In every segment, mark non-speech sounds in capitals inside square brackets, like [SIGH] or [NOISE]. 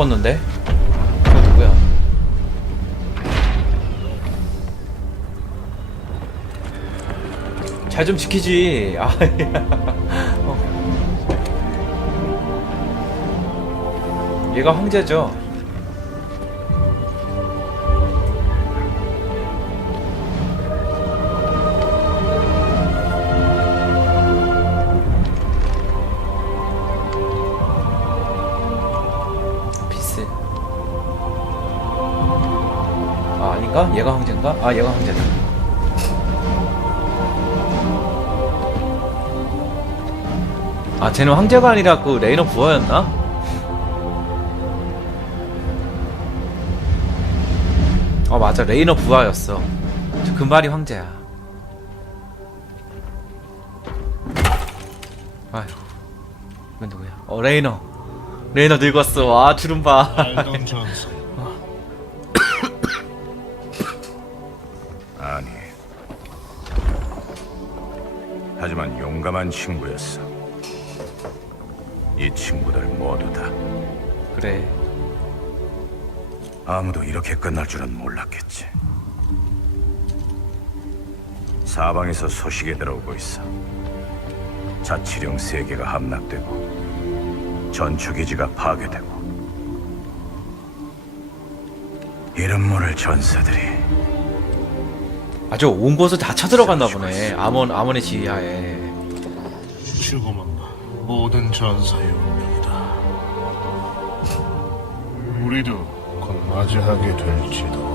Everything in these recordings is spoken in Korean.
죽었는데? 이거 누구야? 잘 좀 지키지. 아, [LAUGHS] 어. 얘가 황제죠. 아, 아닌가? 얘가 황제인가? 아, 얘가 황제다. 아, 쟤는 황제가 아니라 그 레이너 부하였나? 어, 맞아. 레이너 부하였어. 저 금발이 황제야. 아휴. 이건 누구야? 어, 레이너. 레이너 늙었어. 아, 주름 봐. 하지만 용감한 친구였어. 이 친구들 모두 다 그래. 아무도 이렇게 끝날 줄은 몰랐겠지. 사방에서 소식이 들어오고 있어. 자치령 세 개가 함락되고 전투 기지가 파괴되고 이름 모를 전사들이 아주 온 곳을 다 쳐들어갔나 보네. 아몬, 아몬의 지휘하에. 죽음은 모든 전사의 운명이다 우리도 곧 맞이하게 될지도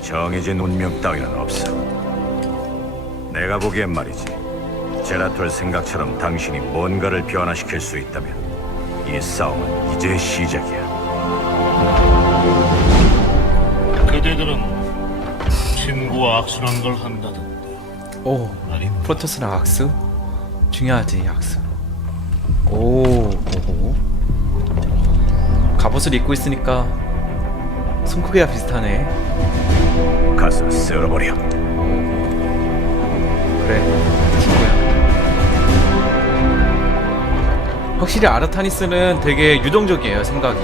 정해진 운명 따위는 없어. 내가 보기엔 말이지. 제라톨 생각처럼 당신이 뭔가를 변화시킬 수 있다면 이 싸움은 이제 시작이야. 그대들은 친구와 악순한 걸 한다던데 오, 아닌 프로토스랑 악수? 중요하지, 악수. 오, 오호. 갑옷을 입고 있으니까 손 크기가 비슷하네. 가서 쓸어버려. 그래, 친구야. 확실히 아르타니스는 되게 유동적이에요, 생각이.